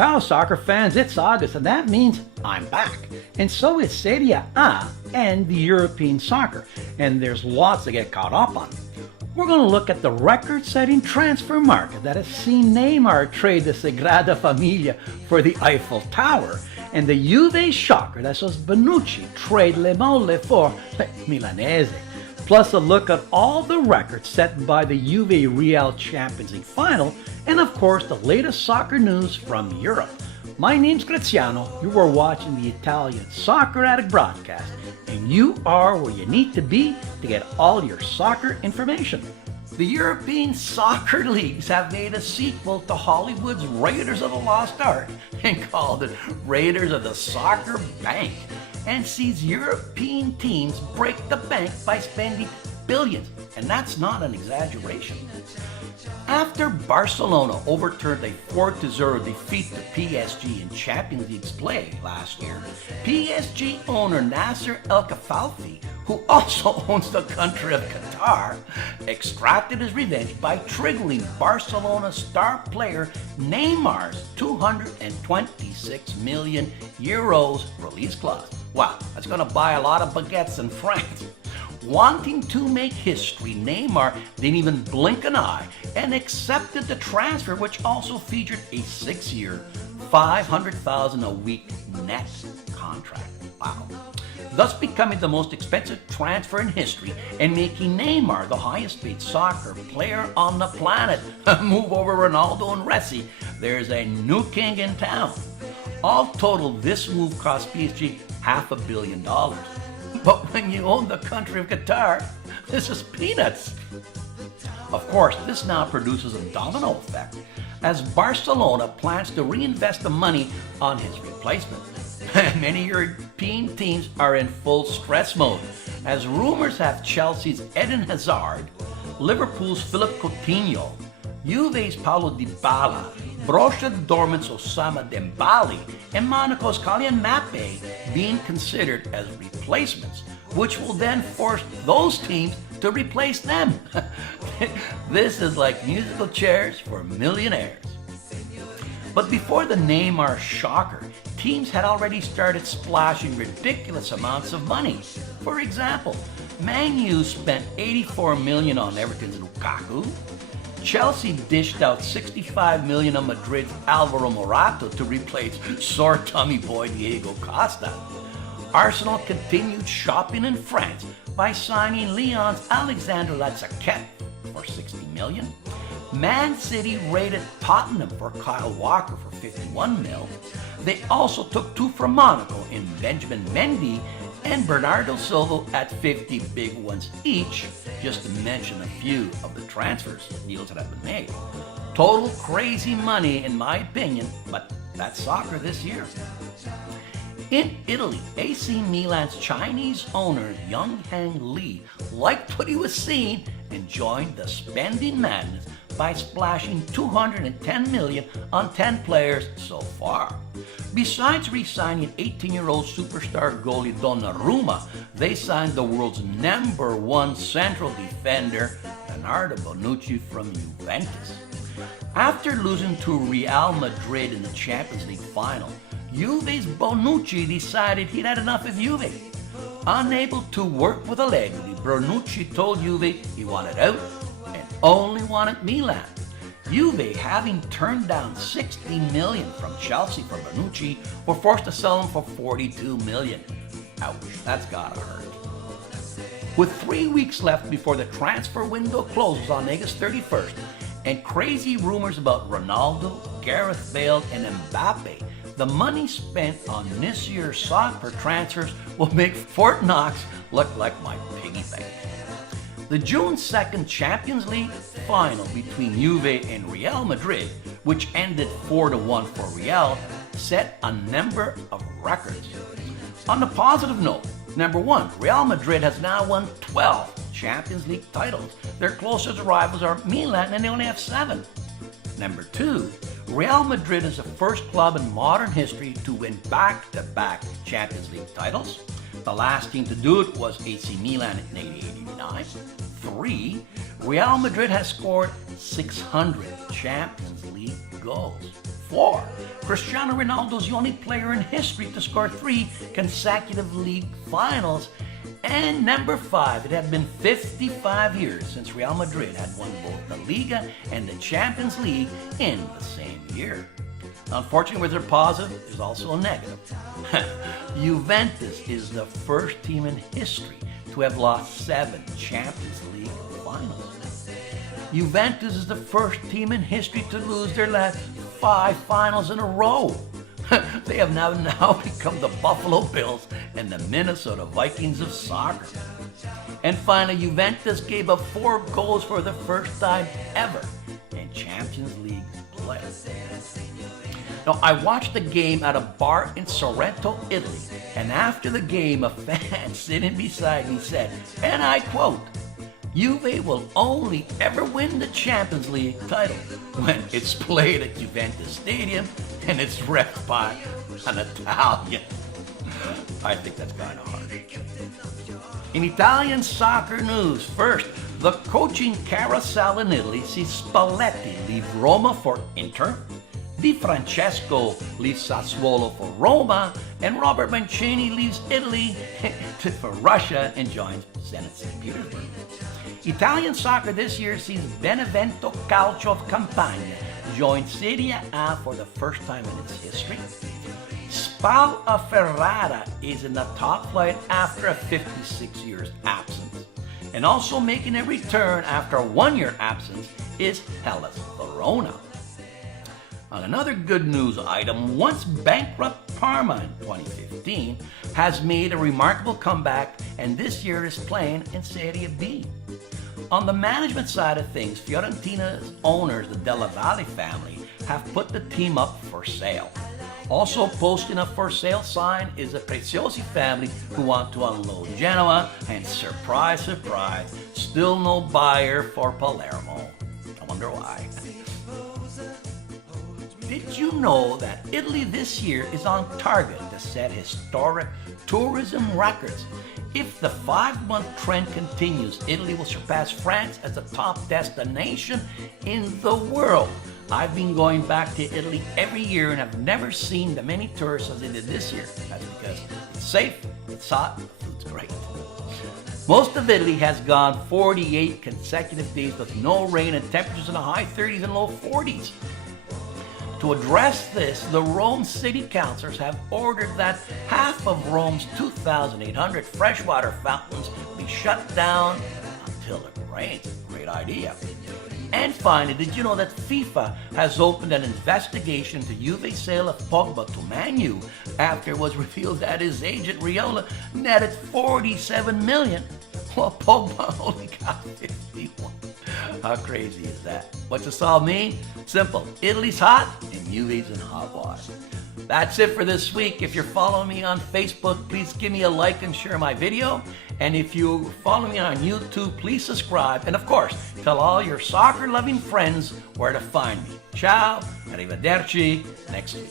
Ciao soccer fans, it's August and that means I'm back. And so is Serie A and the European soccer. And there's lots to get caught up on. We're going to look at the record-setting transfer market that has seen Neymar trade the Sagrada Familia for the Eiffel Tower, and the Juve shocker that saws Bonucci trade Le Mole for Milanese. Plus a look at all the records set by the Juve Real Champions League final, and of course the latest soccer news from Europe. My name's Graziano, you are watching the Italian Soccer Addict broadcast, and you are where you need to be to get all your soccer information. The European soccer leagues have made a sequel to Hollywood's Raiders of the Lost Ark and called it Raiders of the Soccer Bank, and sees European teams break the bank by spending billions, and that's not an exaggeration. After Barcelona overturned a 4-0 defeat to PSG in Champions League play last year, PSG owner Nasser El Khelaifi, who also owns the country of Qatar, extracted his revenge by triggering Barcelona star player Neymar's 226 million euros release clause. Wow, that's going to buy a lot of baguettes in France. Wanting to make history, Neymar didn't even blink an eye and accepted the transfer, which also featured a 6-year, $500,000 a week net contract. Wow. Thus becoming the most expensive transfer in history and making Neymar the highest paid soccer player on the planet. Move over Ronaldo and Messi. There's a new king in town. All total, this move cost PSG $500 million. But when you own the country of Qatar, this is peanuts. Of course, this now produces a domino effect, as Barcelona plans to reinvest the money on his replacement. Many European teams are in full stress mode, as rumors have Chelsea's Eden Hazard, Liverpool's Philippe Coutinho, Juve's Paulo Dybala, Borussia Dortmund's Ousmane Dembele, and Monaco's Kylian Mbappe being considered as replacements, which will then force those teams to replace them. This is like musical chairs for millionaires. But before the Neymar shocker, teams had already started splashing ridiculous amounts of money. For example, Man U spent $84 million on Everton's Lukaku. Chelsea dished out $65 million on Madrid's Alvaro Morata to replace sore tummy boy Diego Costa. Arsenal continued shopping in France by signing Lyon's Alexandre Lacazette for $60 million. Man City raided Tottenham for Kyle Walker for $51 million. They also took two from Monaco in Benjamin Mendy and Bernardo Silva at 50 big ones each, just to mention a few of the transfers deals that have been made. Total crazy money in my opinion, but that's soccer this year. In Italy, AC Milan's Chinese owner Young Hang Lee liked what he was seeing and joined the spending madness by splashing $210 million on 10 players so far. Besides re-signing 18-year-old superstar goalie Donnarumma, they signed the world's #1 central defender, Leonardo Bonucci from Juventus. After losing to Real Madrid in the Champions League final, Juve's Bonucci decided he'd had enough of Juve. Unable to work with Allegri, Bonucci told Juve he wanted out and only wanted Milan. Juve, having turned down $60 million from Chelsea for Bonucci, were forced to sell him for $42 million. Ouch, that's gotta hurt. With 3 weeks left before the transfer window closes on August 31st, and crazy rumors about Ronaldo, Gareth Bale, and Mbappe, the money spent on this year's soccer transfers will make Fort Knox look like my piggy bank. The June 2nd Champions League final between Juve and Real Madrid, which ended 4-1 for Real, set a number of records. On a positive note, number one, Real Madrid has now won 12 Champions League titles. Their closest rivals are Milan, and they only have 7. Number two, Real Madrid is the first club in modern history to win back-to-back Champions League titles. The last team to do it was AC Milan in 1989. 3, Real Madrid has scored 600 Champions League goals. 4, Cristiano Ronaldo is the only player in history to score 3 consecutive league finals. And number 5, it had been 55 years since Real Madrid had won both the Liga and the Champions League in the same year. Unfortunately, with their positive, there's also a negative. Juventus is the first team in history to have lost 7 Champions League finals. Juventus is the first team in history to lose their last 5 finals in a row. They have now become the Buffalo Bills and the Minnesota Vikings of soccer. And finally, Juventus gave up 4 goals for the first time ever in Champions League play. Now, I watched the game at a bar in Sorrento, Italy, and after the game, a fan sitting beside me said, and I quote, "Juve will only ever win the Champions League title when it's played at Juventus Stadium and it's ref by an Italian." I think that's kind of harsh. In Italian soccer news, first, the coaching carousel in Italy sees Spalletti leave Roma for Inter, Di Francesco leaves Sassuolo for Roma, and Robert Mancini leaves Italy for Russia and joins Zenit St. Petersburg. Italian soccer this year sees Benevento Calcio of Campania join Serie A for the first time in its history. Spal of Ferrara is in the top flight after a 56 years absence. And also making a return after a 1-year absence is Hellas Verona. On another good news item, once bankrupt Parma in 2015 has made a remarkable comeback and this year is playing in Serie B. On the management side of things, Fiorentina's owners, the Della Valle family, have put the team up for sale. Also posting a for sale sign is the Preziosi family who want to unload Genoa, and surprise, surprise, still no buyer for Palermo. I wonder why. Did you know that Italy this year is on target to set historic tourism records? If the 5-month trend continues, Italy will surpass France as the top destination in the world. I've been going back to Italy every year and have never seen the many tourists as they did this year. That's because it's safe, it's hot, the food's great. Most of Italy has gone 48 consecutive days with no rain and temperatures in the high 30s and low 40s. To address this, the Rome City Councilors have ordered that half of Rome's 2,800 freshwater fountains be shut down until it rains. Great idea. And finally, did you know that FIFA has opened an investigation to Juve's sale of Pogba to Man U after it was revealed that his agent Raiola netted 47 million, while Pogba only got 51. How crazy is that? What's this all mean? Simple. Italy's hot and Juve's in hot water. That's it for this week. If you're following me on Facebook, please give me a like and share my video. And if you follow me on YouTube, please subscribe. And of course, tell all your soccer-loving friends where to find me. Ciao, arrivederci, next week.